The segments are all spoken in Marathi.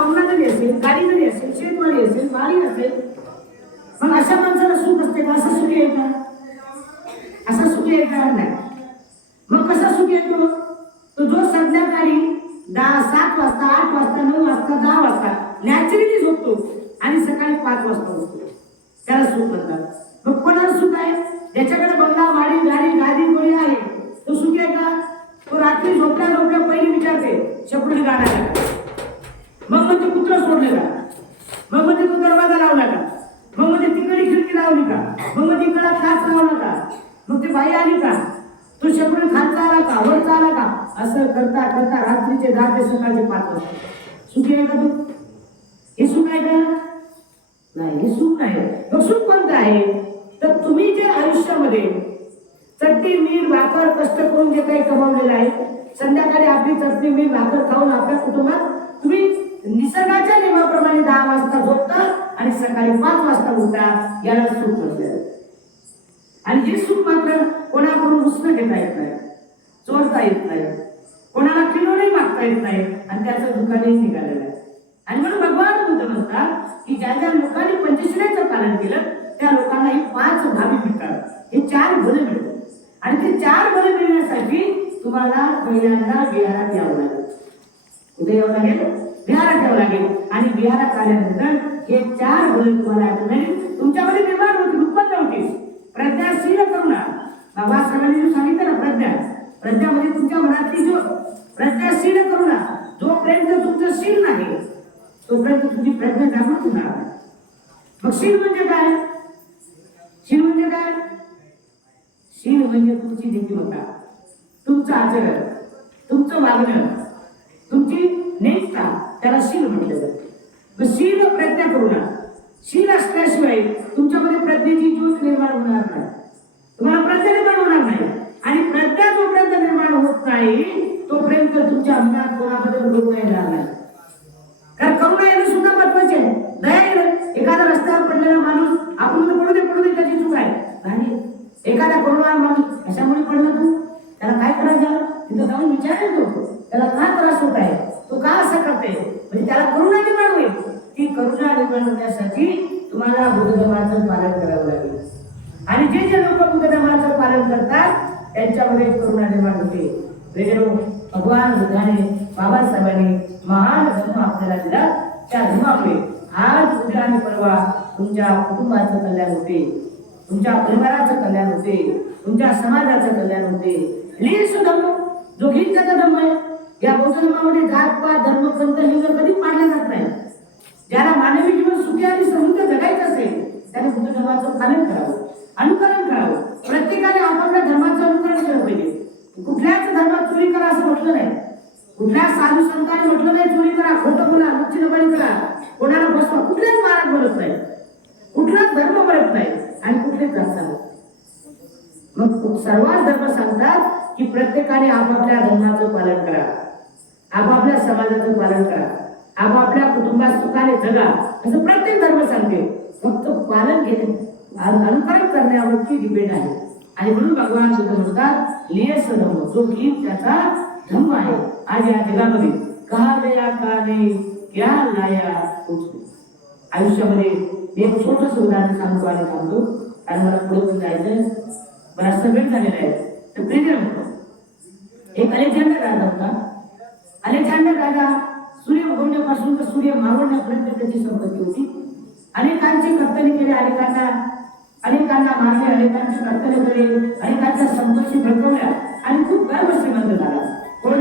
बंगला जरी असेल, गाडी जरी असेल, शेतवाडी असेल, वाडी असेल, मग अशा माणसाला सुख असते का? असं सुखी आहे का? असं सुखी आहे का? नाही. मग कसा सुखी येतो? तो जो संध्याकाळी 7 वाजता, 8 वाजता, 9 वाजता, 10 वाजता नॅचरली झोपतो आणि सकाळी 5 वाजता उठतो, त्याला सुख म्हणतात. मग कोणाला सुख आहे? ज्याच्याकडे बंगला, वाडी, गाडी, गोळी आहे, तो सुखी आहे का? तो रात्री झोपल्या पहिली विचारते शेपुटी गाडा, मग म्हणजे कुत्र सोडले का, मग म्हणजे तो दरवाजा लावला का, मग म्हणजे तिकडे खिडकी लावली का, मग म्हणजे इकडे काच लावला का, मग ती बाई आली का, तो शेपुटी खालचा आला का, वरचा आला का, असं करता करता रात्रीचे 10 ते सकाळचे 5 वाजता. सुखी आहे का तू? हे सुख आहे का? नाही, हे सुख नाही. मग सुख कोणतं आहे? तर तुम्ही जे आयुष्यामध्ये चटणी मीठ भाकर कष्ट करून जे काही कमावलेलं आहे, संध्याकाळी आपली चटणी मीठ भाकर खाऊन आपल्या कुटुंबात तुम्ही निसर्गाच्या नियमाप्रमाणे 10 वाजता झोपता आणि सकाळी 5 वाजता उठता, याला सुख म्हणतात. आणि हे सुख मात्र कोणाकडून उसणं घेता येत नाही, चोरता येत नाही, कोणाला किलोही मागता येत नाही, आणि त्याचं दुकानही निघालेलं आहे. आणि म्हणून भगवान बुद्ध म्हणतात की ज्या ज्या लोकांनी पंचशिलाचं पालन केलं त्या लोकांना ही 5 भावी मिळतात, हे 4 बळ मिळतात. आणि ते 4 बळ मिळण्यासाठी तुम्हाला पहिल्यांदा विहारात यावं लागेल. कुठे यावं लागेल? विहारात यावं लागेल. आणि विहारात आल्यानंतर हे 4 बळ तुम्हाला तुमच्यामध्ये निर्माण होतील, उत्पन्न होतील. प्रज्ञाशील करुणा, बाबा सगळ्यांनी सांगितलं ना, प्रज्ञामध्ये तुमच्या मनातली जो प्रज्ञाशील करुणा, जोपर्यंत तुमचं शील नाही तोपर्यंत तुमची प्रज्ञा जागृत होणार नाही. मग शील म्हणजे काय? शील म्हणजे काय? शील म्हणजे तुमची नीतिमत्ता, तुमचं आचरण, तुमचं वागणं, तुमची नेमता, त्याला शील म्हटलं जातं. मग शील प्रज्ञा करुणा, शील असल्याशिवाय तुमच्यामध्ये प्रज्ञेची ज्योत निर्माण होणार नाही, तुम्हाला प्रज्ञा निर्माण होणार नाही. आणि प्रज्ञा जोपर्यंत निर्माण होत नाही तोपर्यंत तुमच्या अंगात कोणाबद्दल करुणा येणार नाही. कारण करुणा येणं सुद्धा महत्वाचे आहे. दया येणं, एखादा रस्त्यावर पडलेला माणूस आपण पडू दे त्याची चूक आहे नाही, एखादा करुणा माणूस कशामुळे पडला तू, त्याला काय करायचं, तिथं जाऊन विचारायला तो त्याला काय त्रास होत आहे, तो का असं करते, म्हणजे त्याला करुणा निर्माण होईल. ती करुणा निर्माण होण्यासाठी तुम्हाला बुद्ध धर्माचं पालन करावं लागेल. आणि जे जे लोक बुद्ध धर्माचं पालन करतात त्यांच्यामध्ये करुणा निर्माण होते. भगवान बुद्धाने, बाबासाहेबांनी महान धर्म आपल्याला दिला. त्या धर्मामुळे आज उद्या आणि परवा तुमच्या कुटुंबाचं कल्याण होते, तुमच्या परिवाराचं कल्याण होते, तुमच्या समाजाचं कल्याण होते. लेस धर्म जो गीताचा धर्म आहे, या बौद्ध धर्मामध्ये जातपात धर्म पंथ लिंग कधी पाडले जात नाही. ज्याला मानवी जीवन सुखी आणि समृद्ध जगायचं असेल त्याने बुद्ध धर्माचं पालन करावं, अनुकरण करावं. प्रत्येकाने आपापल्या धर्माचं अनुकरण केलं पाहिजे. कुठल्याच धर्मात चोरी करा असं म्हटलं नाही, कुठल्या साधू संतांनी म्हटलं नाही चोरी करा, खोटं बोला, लुच्चपणी करा, कोणाला बसवा, कुठलेच महाराज बोलत नाही, कुठलाच धर्म बोलत नाही आणि कुठलेच जात सांगत. मग सर्वच धर्म सांगतात की प्रत्येकाने आपापल्या धर्माचं पालन करा, आपापल्या समाजाचं पालन करा, आपापल्या कुटुंबात सुखाने जगा, असं प्रत्येक धर्म सांगते. फक्त पालन केले, अनुकरण करण्यावरती डिपेंड आहे. आणि म्हणून भगवान बुद्ध म्हणतात लेस धर्म, जो की त्याचा धर्म आहे. आज या जगामध्ये कहा गया काने क्या लाया कुछ. आयुष्यामध्ये एक छोटस उदाहरण सांगतो आणि थांबतो, कारण मला पुढे जायचं, बराचसा वेळ झालेला आहे. तर प्रिय एक अलेक्झांडर राजा होता. अलेक्झांडर राजा सूर्य उगवण्यापासून तर सूर्य मावळण्यापर्यंत त्याची संपत्ती होती. अनेकांची कर्तव्य केले, अनेकांना मारले, अनेकांची कर्तव्य केले, अनेकांच्या संपत्ती भडकवल्या आणि खूप गर्व श्रीमंत झाला. कोण?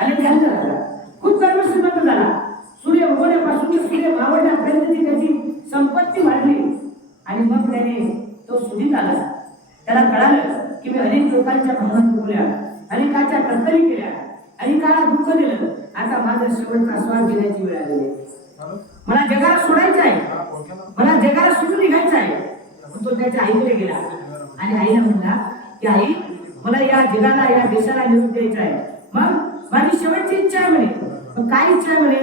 अलेक्झांडर राजा खूप गर्व श्रीमंत झाला. सूर्य उगवण्यापासून तर सूर्य मावळण्यापर्यंतची त्याची संपत्ती वाढली. आणि मग त्याने तो सुधीत आला. त्याला कळालं की मी अनेक लोकांच्या भावना दुखवल्या, अनेकांच्या कर्तव्य केल्या, अनेकाला दुःख दिलं, आता माझा शेवटचा श्वास घेण्याची वेळ आलेली. मला जगाला सोडायचं आहे, मला जगाला सोडून निघायचं आहे. तो त्याच्या आईकडे गेला आणि आईला म्हणला की आई, मला या जगाला, या देशाला निवडून द्यायचं आहे. मग माझी शेवटची इच्छा आहे म्हणे. मग काय इच्छा आहे म्हणे?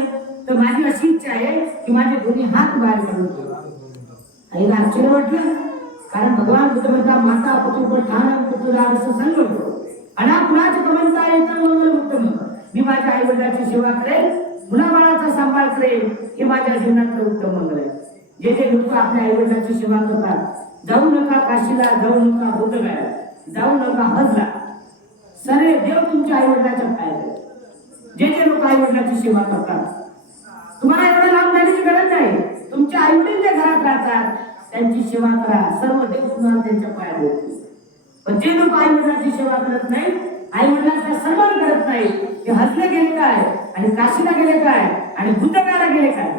तर माझी अशी इच्छा आहे की माझे दोन्ही हात बाहेर काढून ठेवा. आईला आश्चर्य वाटलं, कारण भगवान बुद्ध म्हणता माता पुत्र ठाण पुत्र असं सांगतो. अना कुणाच कमंता येतं मंगल उत्तम, मी माझ्या आई वडिलांची सेवा करेन, मुलाबाळाचा सांभाळ करेन, हे माझ्या जीवनातलं उत्तम मंगल आहे. जे जे लोक आपल्या आई वडिलांची सेवा करतात, जाऊ नका काशीला, जाऊ नका बुद्धगयाला, जाऊ नका हजला, सरे देव तुमच्या आई वडिलांच्या पायात. जे जे लोक आई वडिलांची सेवा करतात, तुम्हाला एवढं लांब जाण्याची गरज नाही. तुमच्या आई वडील जे घरात राहतात त्यांची सेवा करा, सर्व देव तुम्हाला त्यांच्या पायात देतील. पण जे लोक आई वडिलांची सेवा करत नाही, आई वडिलांचा सन्मान करत नाही, ते हजले गेले काय आणि काशीला गेले काय आणि बुद्धगयाला गेले काय,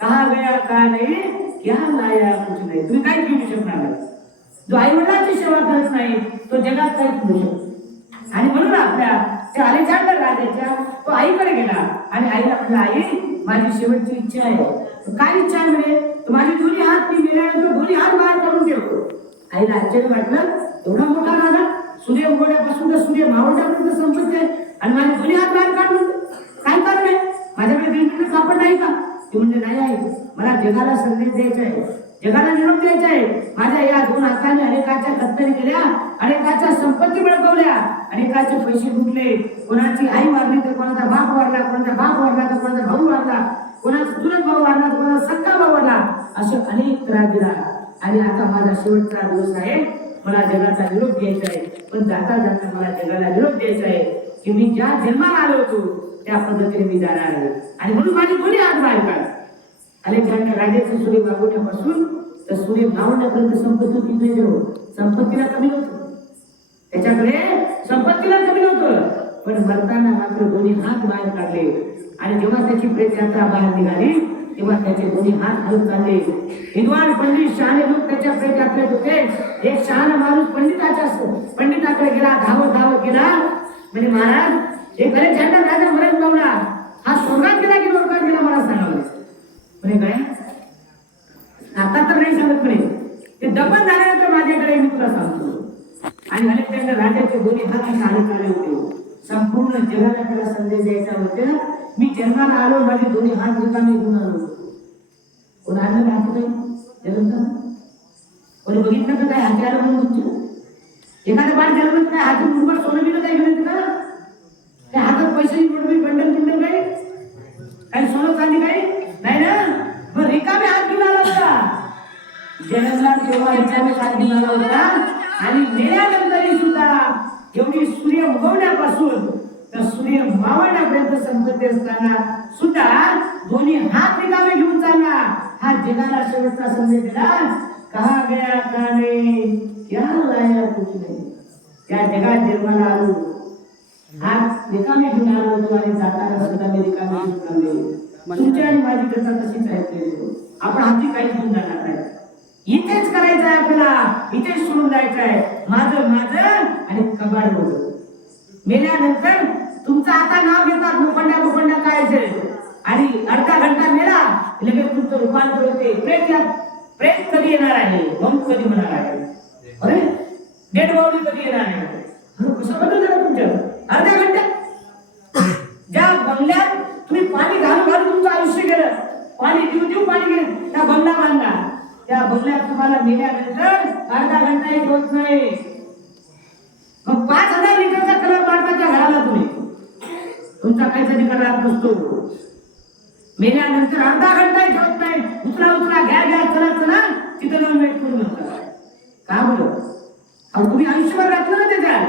कहा गया का नाही, क्या लाया कुछ नाही. तुम्ही काही घेऊ शकणार नाही. जो आई वडिलांची सेवा करत नाही तो जगात काही करू शकतो. आणि म्हणून आपल्या त्या अलेक्झांडर राजाच्या तो आईकडे गेला आणि आईला म्हटलं, आई माझी शेवटची इच्छा आहे. काय इच्छा आहे म्हणे, तर माझे दोन्ही हात मी मेल्यानंतर दोन्ही हात बाहेर काढून ठेवतो. आईला आश्चर्य वाटलं, एवढा मोठा राजा, सूर्य उगवण्यापासून तर सूर्य मावळण्यापर्यंत संपत आहे आणि माझे दोन्ही हात बाहेर काढून, काय कारण आहे, माझ्याकडे 2 मिनिटं कापड नाही का? ते म्हणजे नाही आहे, मला जगाला संदेश द्यायचा आहे, जगाला निरोप द्यायचा आहे. माझ्या या 2 हाताने अनेकाच्या कत्तरी केल्या, अनेकाच्या संपत्ती बळकवल्या, अनेकाचे पैसे लुटले, कोणाची आई वारली तर कोणाचा बाप वारला, कोणाचा बाप वारला तर कोणाचा भाऊ वारला, कोणाचा चुलत भाऊ वारला तर कोणाचा सख्खा भाऊ वारला, असे अनेक त्रास दिला. आणि आता माझा शेवटचा दिवस आहे, मला जगाचा निरोप द्यायचा आहे. पण जाता जाता मला जगाला निरोप द्यायचा आहे की मी ज्या जन्माला आलो होतो त्या पद्धतीने मी जाणार आहे. आणि म्हणून माझी दोन्ही हात बाहेर काढ. अलेक्झांडर राजाचे सूर्य वागवण्यापासून तर सूर्य मावळण्यापर्यंत संपत्ती होती. संपत्तीला कमी नव्हतं, त्याच्याकडे संपत्तीला कमी नव्हतं, पण मरताना मात्र दोन्ही हात बाहेर काढले. आणि जेव्हा त्याची प्रेत यात्रा बाहेर निघाली तेव्हा त्याचे दोन्ही हात हलत चालले. विद्वान पंडित शहाणे लोक त्याच्या प्रेत यात्रेत होते. एक शहाणा माणूस पंडिताकडे गेला, धावत गेला, म्हणजे महाराज एक अलेक्झांडर राजा मरण पावला, हा स्वर्गात गेला की नरकात गेला मला सांगा. म्हणे काय, आता तर नाही सांगत म्हणे, ते दफन झाल्यानंतर माझ्याकडे मी तुला सांगतो. आणि अलेक्झांडर राजाचे दोन्ही हात हालत चालले होते. संपूर्ण जगाला त्याला संदेश द्यायचा होता, मी जन्माला आलो, माझे दोन्ही हात रिकामे घेऊन आलो. कोण आणलं राहतो नाही जन्मता, कोणी बघितलं का काय हाती आलं म्हणून तुमच्या? एखाद्या बाळ जन्मत काय हाती मुठभर सोनं बिनं काय घेऊन का? त्या हातात पैशाची नोटबी बंडल काही, काही सोनं चांदी काही नाही ना, मग रिकामे हात घेऊन आला होता. जन्मला तेव्हा रिकामे हात घेऊन आला होता आणि मेल्यानंतरही सुद्धा एवढी सूर्य उगवण्यापासून तर सूर्य मावळण्यापर्यंत संपत्ती असताना सुद्धा दोन्ही हात रिकामे घेऊन चालला. हा जगाला शेवटचा संदेश दिला, कहा गया का नाही, क्या लाया कुछ नाही. त्या जगात जन्माला आलो, हात रिकामे घेऊन आलो होतो आणि जाताना सुद्धा मी रिकामे घेऊन आले. तुमची आणि माझी कथा तशीच आहे. आपण हाती काहीच घेऊन जाणार नाही. इथेच करायचं आहे आपल्याला, इथेच सोडून जायचं आहे. माझं आणि कबाड होतं. मेल्यानंतर तुमचं आता नाव घेतात मुखंडा काय आणि अर्धा घंटा मेला लगेच तुमचं रूपांतर होते. प्रेत कधी येणार आहे, मग कधी होणार आहे, अरे डेड बॉडी कधी येणार आहे, कसं बदल झालं तुमचं अर्ध्या घंट्यात. ज्या बंगल्यात तुम्ही पाणी घालून तुमचं आयुष्य गेलं, पाणी देऊ पाणी गेलं, त्या बंगला बांधला, त्या बंगल्यात तुम्हाला मेल्यानंतर अर्धा घंटाही होत नाही. मग 5000 लिटरचा कलर मारता त्या घराला तुम्ही, तुमचा काहीतरी कलर नसतो. मेल्यानंतर अर्धा घंटाही ठेवत नाही, उचला घ्या चला तिथं जाऊन वेट करून नका. का बरं, अहो तुम्ही आयुष्यभर राहतो ना त्याच्यात.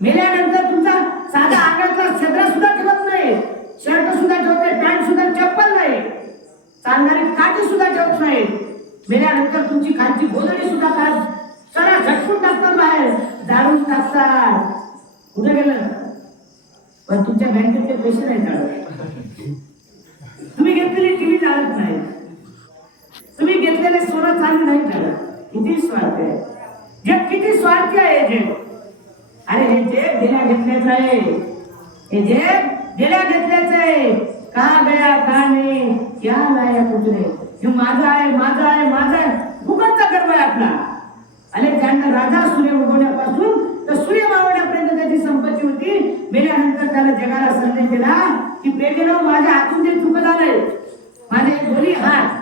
मेल्यानंतर तुमचा साधा अंगातला सदरा सुद्धा ठेवत नाही, शर्ट सुद्धा ठेवत नाही, पॅन्ट सुद्धा, चप्पल नाही, चालणारी काठी सुद्धा ठेवत नाही. मेल्यानंतर तुमची खालची गोधडी सुद्धा काय सरा झटकून टाकतात, बाहेर जाळून टाकतात. कुठे गेलं, पण तुमच्या बँकेतले पैसे नाही जाळत. तुम्ही घेतलेली टीव्ही जाळत नाही, तुम्ही घेतलेले सोनं चांदी नाही जाळत. किती स्वार्थ आहे जग, किती स्वार्थी आहे जग. अरे हे जग दिल्या घेतल्याचं आहे, हे जग दिल्या घेतल्याचं आहे. का गया का नाही, क्या लाया कुछ नाही. हे माझा आहे फुकटचा गर्व आहे आपला. अलेक्झांडर राजा सूर्य उगवण्यापासून तर सूर्य मावळण्यापर्यंत त्याची संपत्ती होती. मेल्यानंतर त्याला जगाला संदेश दिला की प्रेमेनं माझ्या हातून जे चुक झालंय, माझे दोन्ही हात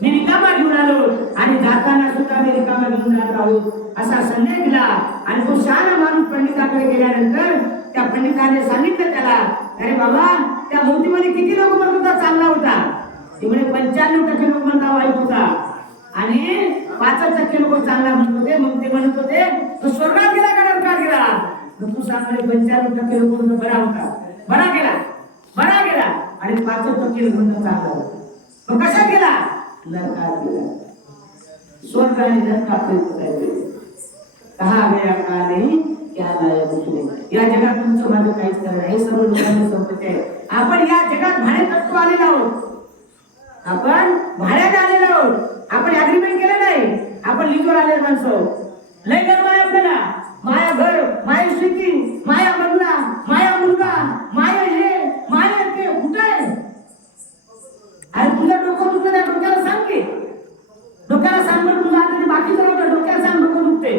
मी रिकामा घेऊन आलो आणि जाताना सुद्धा मी रिकामा घेऊन जात आहोत, असा संदेश दिला. आणि तो शहाणा माणूस पंडिताकडे गेल्यानंतर त्या पंडिताने सांगितलं त्याला, अरे बाबा त्या मूर्तीमध्ये किती लोक म्हणत होता चालला होता? ते म्हणे 95% लोक म्हणता वाईट होता आणि 5% लोक चांगला म्हणत होते. मग ते म्हणत होते तो स्वर्गात गेला का नरकात गेला? मग तू सांग म्हणे 95% लोक म्हणतो बरा होता, बरा गेला आणि 5% लोक म्हणतो चांगला होता. मग कसा गेला? नरकात गेला. स्वर्ग आणि नरक आपले कहा गया का नाही क्या लाया कुछ नाही. या जगात तुमचं माझं काहीच करणार नाही, सर्व लोकांना संपत्ती आहे. आपण या जगात भाडे तत्व आलेलो आहोत, आपण भाड्याने आलेलो आहोत. आपण अग्रीमेंट केलं नाही, आपण लिजवर आलेले माणसं. लय गर्व आहे आपल्याला, माया घर, माया शेती, माया बंगला, माया मुलगा, माया हे माया ते. कुठं आहे? अरे तुझं डोकं दुखलं त्या डोक्याला सांग की, डोक्याला सांग बरं. तुझं आता ते बाकी करत डोक्याला सांग डोकं दुखते,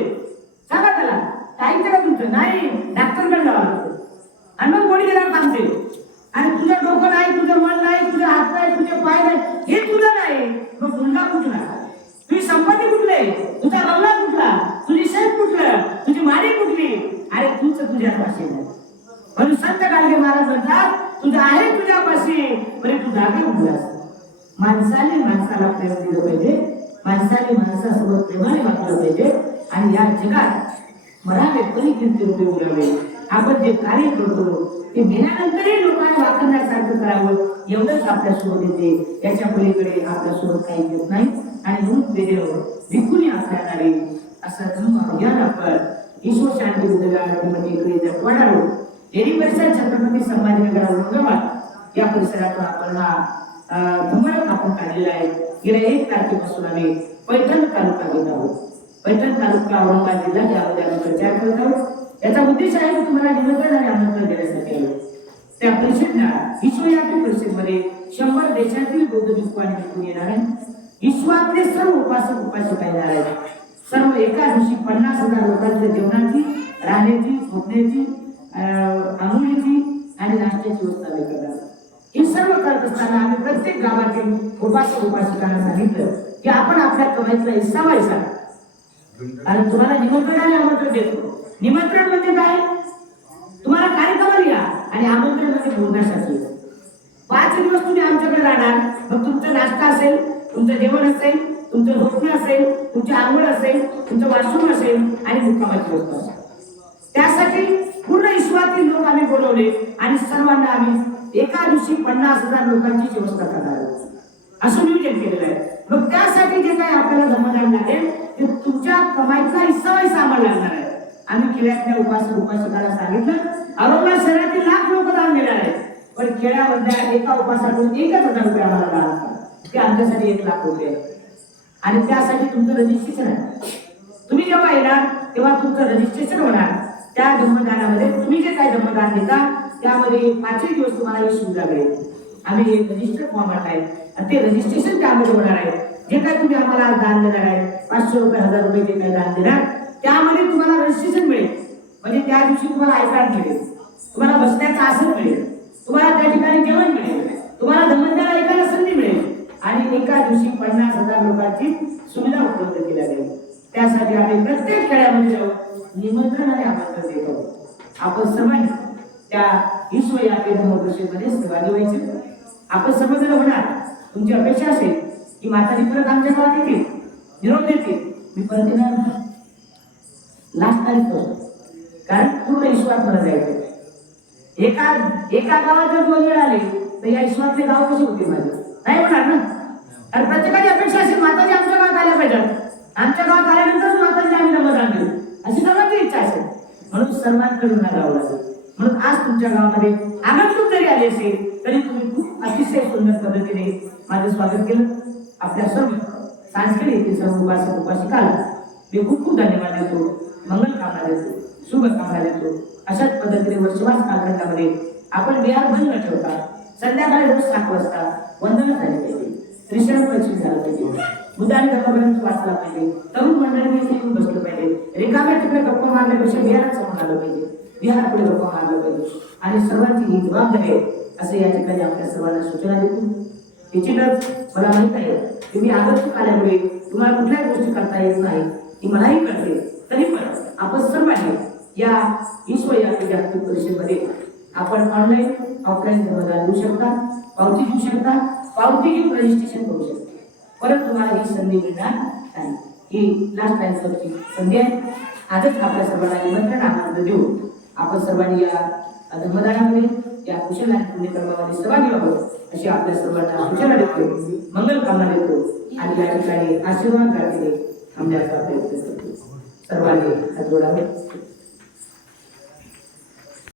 सांगा त्याला काही करा तुमचं नाही. डॉक्टरकडे जावं लागतं आणि मग कोणी गेल्यावर सांगते. आणि तुझं डोकं नाही, तुझं मन नाही, तुझे हात नाही, तुझे पाय नाही, हे तुझं नाही. मग मुलगा कुठला? तुझी संपत्ती कुठली? तुझा बंगला कुठला? तुझी शेत कुठलं? तुझी माडी कुठली? अरे तूच तुझ्यापाशी नाही. म्हणून संत गाडगे महाराज म्हणतात तुझं आहे तुझ्यापाशी, पण तू जागे उभलास. माणसाने माणसाला प्रेम दिलं पाहिजे, माणसाने माणसासोबत प्रेमाने वागलं पाहिजे. आणि या जगात मरावे कधी किमती रुपये उडावे. आपण जे कार्य करतो ते मेल्यानंतरही लोकांना वाखण्यासारखं करावं, एवढंच आपल्यासोबत येते. याच्या पलीकडे आपल्यासोबत काही येत नाही. आणि म्हणून वेगळं विकून आपल्याला असं अभियान आपण ईश्वर शांती उद्योगामध्ये इकडे वाढावं. एरी परिसर छत्रपती संभाजीनगर औरंगाबाद या परिसरातून आपण हा धुमळ आपण काढलेला आहे. गेल्या 1 तारखेपासून आम्ही पैठण तालुका घेत आहोत. पैठण तालुका औरंगाबाद जिल्हा यामध्ये आम्ही प्रचार करत आहोत. याचा उद्देश आहे की तुम्हाला निमंत्रण आणि आमंत्रण देण्यासाठी आलो. त्या परिषदेला विश्वव्यापी परिषदेमध्ये 100 देशातील बौद्ध भिक्खू आणि भिक्खू येणार आहेत. विश्वातले सर्व उपासक उपासिका येणार आहेत. सर्व एका दिवशी 50,000 लोकांच्या जेवणाची, राहण्याची, झोपण्याची, आंघोळीची आणि नाश्त्याची व्यवस्था करणार. हे सर्व करत असताना आम्ही प्रत्येक गावातील उपासक उपासिकांना सांगितलं की आपण आपल्या कमाईतला हिस्सा व्हायचा. आणि तुम्हाला निमंत्रण आणि आमंत्रण देतो. निमंत्रण म्हणजे काय? तुम्हाला कार्यक्रमाला या आणि आमंत्रण म्हणजे बोलण्यासाठी. 5 दिवस तुम्ही आमच्याकडे राहणार. मग तुमचा नाश्ता असेल, तुमचं जेवण असेल, तुमचं झोपणं असेल, तुमची आंघोळ असेल, तुमचं वॉशरूम असेल आणि मुक्कामाची व्यवस्था असेल. त्यासाठी पूर्ण विश्वातील लोक आम्ही बोलवले आणि सर्वांना आम्ही एका दिवशी 50,000 लोकांची व्यवस्था करणार आहोत असं नियोजन केलेलं आहे. मग त्यासाठी जे काही आपल्याला जमदार लागेल ते तुमच्या कमाईचा हिस्सा व्हायचा आम्हाला लागणार आहे. आम्ही खेड्यातल्या उपासक उपासिकाला सांगितलं औरंगाबाद शहरातील लाख लोक दान देणार आहेत, पण खेड्यामधल्या एका उपासकाकडून 1,000 रुपये आम्हाला दान असतात. ते आमच्यासाठी 1 लाख रुपये आणि त्यासाठी तुमचं रजिस्ट्रेशन आहे. तुम्ही जेव्हा येणार तेव्हा तुमचं रजिस्ट्रेशन होणार. त्या जन्मदानामध्ये तुम्ही जे काही जन्मदान देता त्यामध्ये 5 दिवस तुम्हाला ही सुविधा मिळेल. आम्ही रजिस्टर फॉर्म आणलाय आणि ते रजिस्ट्रेशन त्यामध्ये होणार आहे. जे काही तुम्ही आम्हाला दान देणार आहे 500 रुपये 1000 रुपये जे काही दान देणार त्यामध्ये तुम्हाला रजिस्ट्रेशन मिळेल. म्हणजे त्या दिवशी तुम्हाला आय कार्ड मिळेल, तुम्हाला बसण्याचं आसन मिळेल, तुम्हाला त्या ठिकाणी जेवण मिळेल, तुम्हाला धम्मदान ऐकायला संधी मिळेल आणि एका दिवशी 50,000 लोकांची सुविधा उपलब्ध केल्या जाईल. त्यासाठी आम्ही प्रत्येक खेड्यामध्ये जाऊन निमंत्रण आणि आमंत्रण देतो. आपण सर्वांनी त्या विश्वव्यापी धर्मपरिषदेमध्ये सहभागी व्हायचे. आपण सर्वजण होणार. तुमची अपेक्षा असेल की माताजी परत आमच्या गावात येतील, निरोप देतील. मी परत येणार लास्ट तारीख करतो, कारण पूर्ण विश्वात मला जायचं. एका गावात जर 2 वेळ आले तर या विश्वातले गाव कसे होते माझे? नाही होणार ना. कारण प्रत्येकाची अपेक्षा असेल माताजी आमच्या गावात आल्या पाहिजे, आमच्या गावात आल्यानंतरच माताजी आम्ही नमस्कार देऊ अशी सर्वांची इच्छा असेल. म्हणून सर्वांकडे होणार गाव लागेल. म्हणून आज तुमच्या गावामध्ये आगंतुक जरी आले असेल तरी तुम्ही खूप अतिशय सुंदर पद्धतीने माझं स्वागत केलं. आपल्या सर्व सांस्कृतिक सर्व उपासक उपासिकाला मी खूप खूप धन्यवाद देतो, मंगल कामना देतो, शुभ कामना देतो. अशाच पद्धतीने वर्षवास कालखंडामध्ये आपण विहार बंद न ठेवता संध्याकाळी रोज 7 वाजता वंदन झाले पाहिजे, त्रिशरण परिचित झालं पाहिजे, बुद्धाने गप्पापर्यंत वाचला पाहिजे, तरुण मंडळीने येऊन बसलं पाहिजे, रिकाम्या तिकडे गप्पा मारण्यापेक्षा विहारात समोर आलं पाहिजे, विहारापुढे गप्पा मारलं पाहिजे आणि सर्वांची ही जबाबदारी आहे असं या ठिकाणी आपल्या सर्वांना सूचना देतो. निश्चितच मला माहित आहे की मी आगंतुक आल्यामुळे तुम्हाला कुठल्याच गोष्टी करता येत नाही ही मलाही कळते. तरी पण आपण सर्वांनी या विश्व यात्री जागतिक परिषदेमध्ये आपण ऑनलाईन ऑफलाईन धर्मदान देऊ शकता, पावती देऊ शकता, पावती घेऊन रजिस्ट्रेशन करू शकता. परत तुम्हाला ही संधी मिळणार नाही. ही लास्ट टाइमची संधी आहे. आजच आपल्या सर्वांना निमंत्रण आमंत्रण देऊन आपण सर्वांनी या धर्मदानामध्ये या कुशल आणि पुण्यकर्मामध्ये सहभागी व्हावं अशी आपल्या सर्वांना सूचना देतो, मंगल कामना देतो आणि या ठिकाणी आशीर्वाद प्रार्थने थांबण्याचा प्रयत्न करतो. सर्वांनी हात जोडावे.